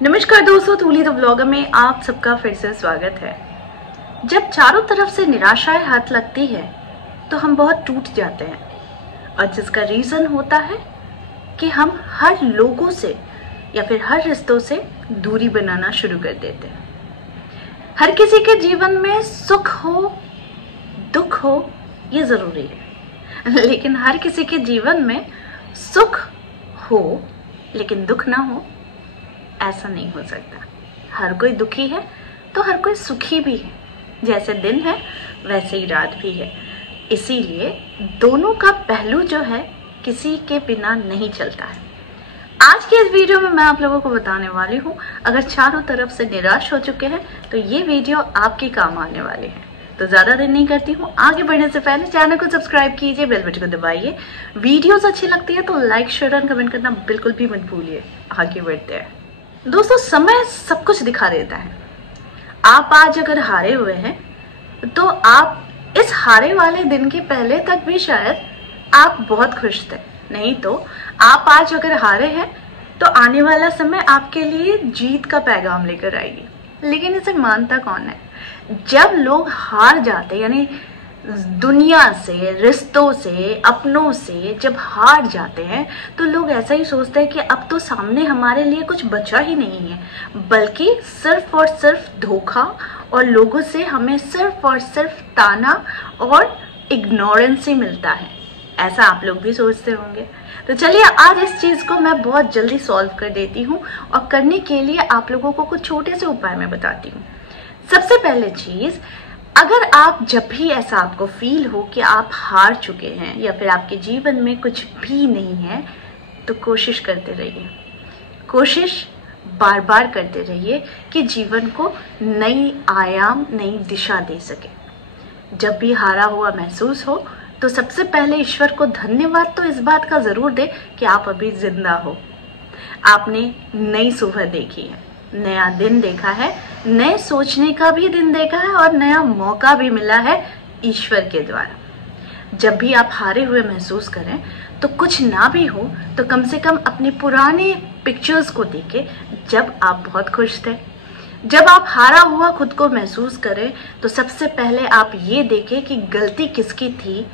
नमस्कार दोस्तों, तूली the blogger में आप सबका फिर से स्वागत है। जब चारों तरफ से निराशाएं हाथ लगती है तो हम बहुत टूट जाते हैं और जिसका रीज़न होता है कि हम हर लोगों से या फिर हर रिश्तों से दूरी बनाना शुरू कर देते हैं। हर किसी के जीवन में सुख हो दुख हो ये ज़रूरी है, लेकिन हर किसी के जीवन में सुख हो लेकिन दुख ना हो ऐसा नहीं हो सकता। हर कोई दुखी है तो हर कोई सुखी भी है। जैसे दिन है वैसे ही रात भी है। इसीलिए दोनों का पहलू जो है किसी के बिना नहीं चलता है। आज के इस वीडियो में मैं आप लोगों को बताने वाली हूँ, अगर चारों तरफ से निराश हो चुके हैं तो ये वीडियो आपके काम आने वाले हैं। तो ज़्यादा देर नहीं करती हूँ, आगे बढ़ने से पहले चैनल को सब्सक्राइब कीजिए, बेल बटन को दबाइए। वीडियोस अच्छी लगती है तो लाइक शेयर और कमेंट करना बिल्कुल भी मत भूलिए। आगे बढ़ते हैं दोस्तों। समय सब कुछ दिखा देता है। आप आज अगर हारे हुए हैं तो आप इस हारे वाले दिन के पहले तक भी शायद आप बहुत खुश थे, नहीं तो आप आज अगर हारे हैं तो आने वाला समय आपके लिए जीत का पैगाम लेकर आएगी। लेकिन इसे मानता कौन है? जब लोग हार जाते यानी दुनिया से, रिश्तों से, अपनों से जब हार जाते हैं तो लोग ऐसा ही सोचते हैं कि अब तो सामने हमारे लिए कुछ बचा ही नहीं है, बल्कि सिर्फ और सिर्फ धोखा और लोगों से हमें सिर्फ और सिर्फ ताना और इग्नोरेंस ही मिलता है। ऐसा आप लोग भी सोचते होंगे। तो चलिए आज इस चीज़ को मैं बहुत जल्दी सॉल्व कर देती हूँ और करने के लिए आप लोगों को कुछ छोटे से उपाय मैं बताती हूँ। सबसे पहले चीज़, अगर आप जब भी ऐसा आपको फील हो कि आप हार चुके हैं या फिर आपके जीवन में कुछ भी नहीं है तो कोशिश करते रहिए। कोशिश बार बार करते रहिए कि जीवन को नई आयाम, नई दिशा दे सके। जब भी हारा हुआ महसूस हो तो सबसे पहले ईश्वर को धन्यवाद तो इस बात का ज़रूर दे कि आप अभी जिंदा हो। आपने नई सुबह देखी है, नया दिन देखा है, नए सोचने का भी दिन देखा है और नया मौका भी मिला है ईश्वर के द्वारा। जब भी आप हारे हुए महसूस करें तो कुछ ना भी हो तो कम से कम अपने पुराने पिक्चर्स को देखें जब आप बहुत खुश थे। जब आप हारा हुआ खुद को महसूस करें तो सबसे पहले आप ये देखें कि गलती किसकी थी,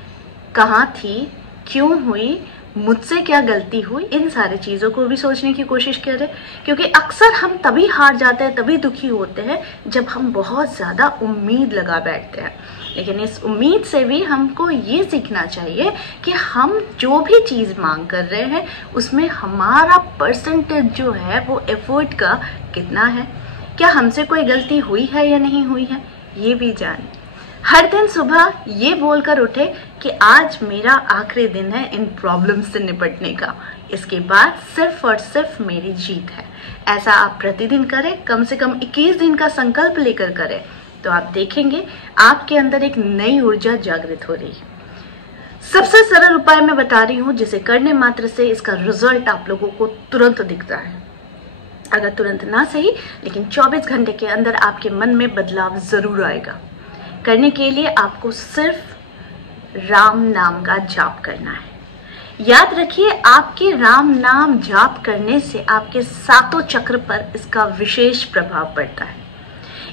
कहाँ थी, क्यों हुई, मुझसे क्या गलती हुई। इन सारी चीज़ों को भी सोचने की कोशिश करें, क्योंकि अक्सर हम तभी हार जाते हैं, तभी दुखी होते हैं जब हम बहुत ज़्यादा उम्मीद लगा बैठते हैं। लेकिन इस उम्मीद से भी हमको ये सीखना चाहिए कि हम जो भी चीज़ मांग कर रहे हैं उसमें हमारा परसेंटेज जो है वो एफर्ट का कितना है, क्या हमसे कोई गलती हुई है या नहीं हुई है, ये भी जानें। हर दिन सुबह ये बोलकर उठे कि आज मेरा आखिरी दिन है इन प्रॉब्लम्स से निपटने का, इसके बाद सिर्फ और सिर्फ मेरी जीत है। ऐसा आप प्रतिदिन करें, कम से कम 21 दिन का संकल्प लेकर करें तो आप देखेंगे आपके अंदर एक नई ऊर्जा जागृत हो रही है। सबसे सरल उपाय मैं बता रही हूँ जिसे करने मात्र से इसका रिजल्ट आप लोगों को तुरंत दिखता है। अगर तुरंत ना सही लेकिन 24 घंटे के अंदर आपके मन में बदलाव जरूर आएगा। करने के लिए आपको सिर्फ राम नाम का जाप करना है। याद रखिए, आपके राम नाम जाप करने से आपके सातों चक्र पर इसका विशेष प्रभाव पड़ता है।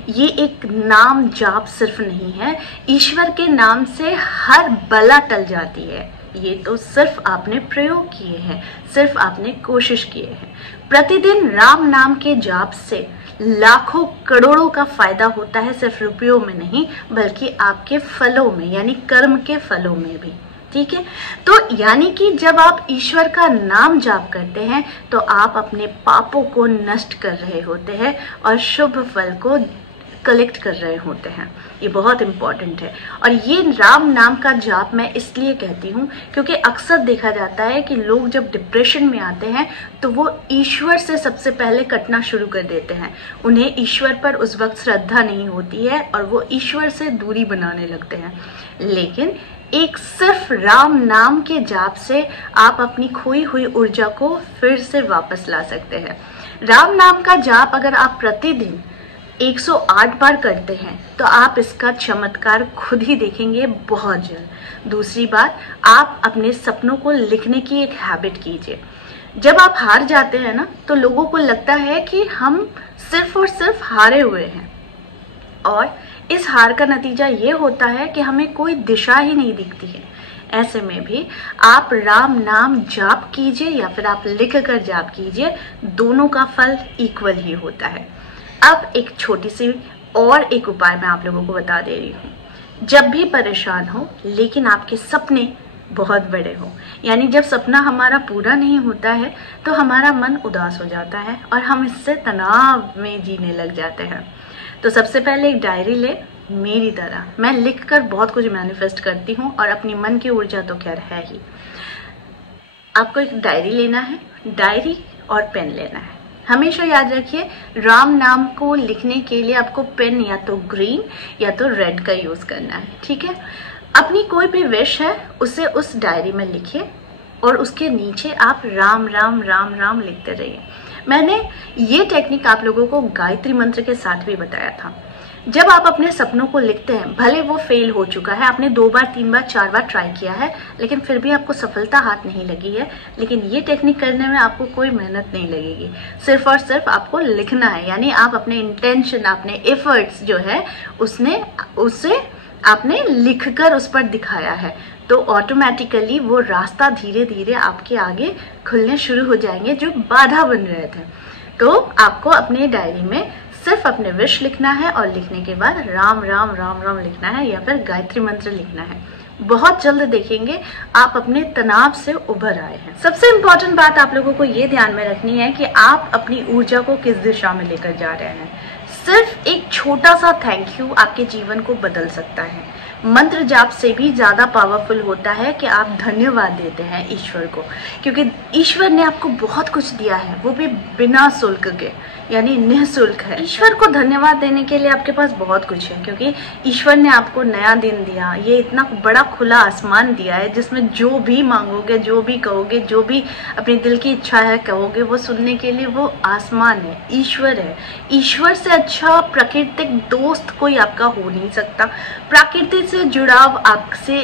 ये एक नाम जाप सिर्फ नहीं है, ईश्वर के नाम से हर बला टल जाती है। ये तो सिर्फ आपने प्रयोग किए हैं, सिर्फ आपने कोशिश किए हैं। प्रतिदिन राम नाम के जाप से लाखों करोड़ों का फायदा होता है, सिर्फ रुपयों में नहीं बल्कि आपके फलों में यानी कर्म के फलों में भी। ठीक है, तो यानी कि जब आप ईश्वर का नाम जाप करते हैं तो आप अपने पापों को नष्ट कर रहे होते हैं और शुभ फल को कलेक्ट कर रहे होते हैं। ये बहुत इम्पॉर्टेंट है। और ये राम नाम का जाप मैं इसलिए कहती हूँ क्योंकि अक्सर देखा जाता है कि लोग जब डिप्रेशन में आते हैं तो वो ईश्वर से सबसे पहले कटना शुरू कर देते हैं। उन्हें ईश्वर पर उस वक्त श्रद्धा नहीं होती है और वो ईश्वर से दूरी बनाने लगते हैं। लेकिन एक सिर्फ राम नाम के जाप से आप अपनी खोई हुई ऊर्जा को फिर से वापस ला सकते हैं। राम नाम का जाप अगर आप प्रतिदिन 108 बार करते हैं तो आप इसका चमत्कार खुद ही देखेंगे बहुत जल्द। दूसरी बात, आप अपने सपनों को लिखने की एक हैबिट कीजिए। जब आप हार जाते हैं ना तो लोगों को लगता है कि हम सिर्फ और सिर्फ हारे हुए हैं, और इस हार का नतीजा ये होता है कि हमें कोई दिशा ही नहीं दिखती है। ऐसे में भी आप राम नाम जाप कीजिए या फिर आप लिख कर जाप कीजिए, दोनों का फल इक्वल ही होता है। अब एक छोटी सी और एक उपाय मैं आप लोगों को बता दे रही हूँ। जब भी परेशान हो लेकिन आपके सपने बहुत बड़े हो, यानी जब सपना हमारा पूरा नहीं होता है तो हमारा मन उदास हो जाता है और हम इससे तनाव में जीने लग जाते हैं। तो सबसे पहले एक डायरी ले, मेरी तरह मैं लिखकर बहुत कुछ मैनिफेस्ट करती हूँ, और अपनी मन की ऊर्जा तो खैर है ही। आपको एक डायरी लेना है, डायरी और पेन लेना है। हमेशा याद रखिए, राम नाम को लिखने के लिए आपको पेन या तो ग्रीन या तो रेड का यूज करना है, ठीक है। अपनी कोई भी विश है उसे उस डायरी में लिखिए और उसके नीचे आप राम राम राम राम लिखते रहिए। मैंने ये टेक्निक आप लोगों को गायत्री मंत्र के साथ भी बताया था। जब आप अपने सपनों को लिखते हैं, भले वो फेल हो चुका है, आपने 2 बार 3 बार 4 बार ट्राई किया है, लेकिन फिर भी आपको सफलता हाथ नहीं लगी है, लेकिन ये टेक्निक करने में आपको कोई मेहनत नहीं लगेगी, सिर्फ और सिर्फ आपको लिखना है। यानी आप अपने इंटेंशन, अपने एफर्ट्स जो है उसे आपने लिखकर उस पर दिखाया है, तो ऑटोमेटिकली वो रास्ता धीरे धीरे आपके आगे खुलने शुरू हो जाएंगे जो बाधा बन रहे थे। तो आपको अपने डायरी में सिर्फ अपने विश लिखना है और लिखने के बाद राम राम राम राम लिखना है या फिर गायत्री मंत्र लिखना है। बहुत जल्द देखेंगे आप अपने तनाव से उभर आए हैं। सबसे इम्पोर्टेंट बात आप लोगों को ये ध्यान में रखनी है कि आप अपनी ऊर्जा को किस दिशा में लेकर जा रहे हैं। सिर्फ एक छोटा सा थैंक यू आपके जीवन को बदल सकता है। मंत्र जाप से भी ज्यादा पावरफुल होता है कि आप धन्यवाद देते हैं ईश्वर को, क्योंकि ईश्वर ने आपको बहुत कुछ दिया है, वो भी बिना शुल्क के, यानी निःशुल्क है। ईश्वर को धन्यवाद देने के लिए आपके पास बहुत कुछ है, क्योंकि ईश्वर ने आपको नया दिन दिया, ये इतना बड़ा खुला आसमान दिया है जिसमें जो भी मांगोगे, जो भी कहोगे, जो भी अपने दिल की इच्छा है कहोगे, वो सुनने के लिए वो आसमान है, ईश्वर है। ईश्वर से अच्छा प्राकृतिक दोस्त कोई आपका हो नहीं सकता। प्रकृति से जुड़ाव आपसे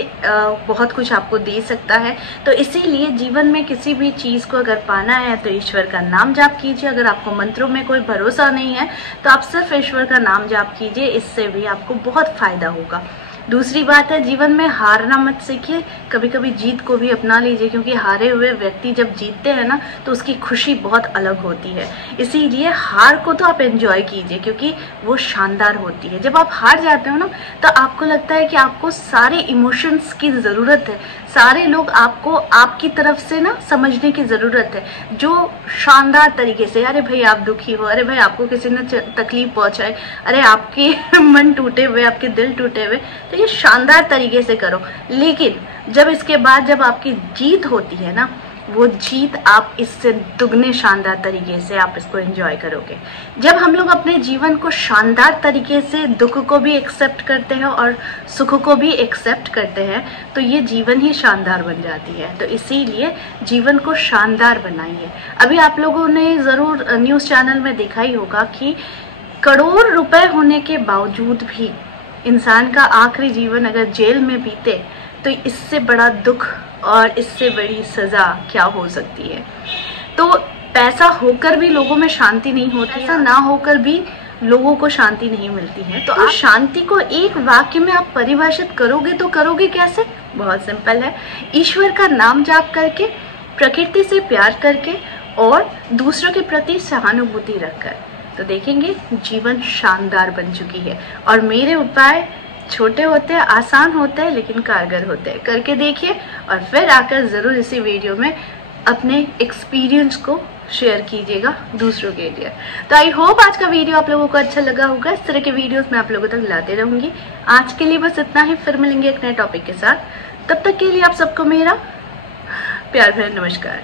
बहुत कुछ आपको दे सकता है। तो इसीलिए जीवन में किसी भी चीज को अगर पाना है तो ईश्वर का नाम जाप कीजिए। अगर आपको मंत्रों में कोई भरोसा नहीं है तो आप सिर्फ ईश्वर का नाम जाप कीजिए, इससे भी आपको बहुत फायदा होगा। दूसरी बात है, जीवन में हारना मत सीखिए, कभी कभी जीत को भी अपना लीजिए, क्योंकि हारे हुए व्यक्ति जब जीतते हैं ना तो उसकी खुशी बहुत अलग होती है। इसीलिए हार को तो आप एंजॉय कीजिए क्योंकि वो शानदार होती है। जब आप हार जाते हो ना तो आपको लगता है कि आपको सारे इमोशंस की ज़रूरत है, सारे लोग आपको आपकी तरफ से ना समझने की ज़रूरत है, जो शानदार तरीके से, अरे भाई आप दुखी हो, अरे भाई आपको किसी ने तकलीफ पहुंचाई, अरे आपके मन टूटे हुए, आपके दिल टूटे हुए, तो ये शानदार तरीके से करो। लेकिन जब इसके बाद जब आपकी जीत होती है ना, वो जीत आप इससे दुगने शानदार तरीके से आप इसको एंजॉय करोगे। जब हम लोग अपने जीवन को शानदार तरीके से दुख को भी एक्सेप्ट करते हैं और सुख को भी एक्सेप्ट करते हैं तो ये जीवन ही शानदार बन जाती है। तो इसीलिए जीवन को शानदार बनाइए। अभी आप लोगों ने ज़रूर न्यूज़ चैनल में देखा ही होगा कि करोड़ रुपए होने के बावजूद भी इंसान का आखिरी जीवन अगर जेल में बीते तो इससे बड़ा दुख और इससे बड़ी सजा क्या हो सकती है। तो पैसा होकर भी लोगों में शांति नहीं होती, ऐसा ना होकर भी लोगों को शांति नहीं मिलती है। तो आप शांति को एक वाक्य में आप परिभाषित करोगे तो करोगे कैसे? बहुत सिंपल है, ईश्वर का नाम जाप करके, प्रकृति से प्यार करके और दूसरों के प्रति सहानुभूति रखकर। तो देखेंगे जीवन शानदार बन चुकी है। और मेरे उपाय छोटे होते हैं, आसान होते हैं, लेकिन कारगर होते हैं। करके देखिए और फिर आकर ज़रूर इसी वीडियो में अपने एक्सपीरियंस को शेयर कीजिएगा दूसरों के लिए। तो आई होप आज का वीडियो आप लोगों को अच्छा लगा होगा। इस तरह के वीडियोस मैं आप लोगों तक लाते रहूँगी। आज के लिए बस इतना ही, फिर मिलेंगे एक नए टॉपिक के साथ। तब तक के लिए आप सबको मेरा प्यार भरा नमस्कार।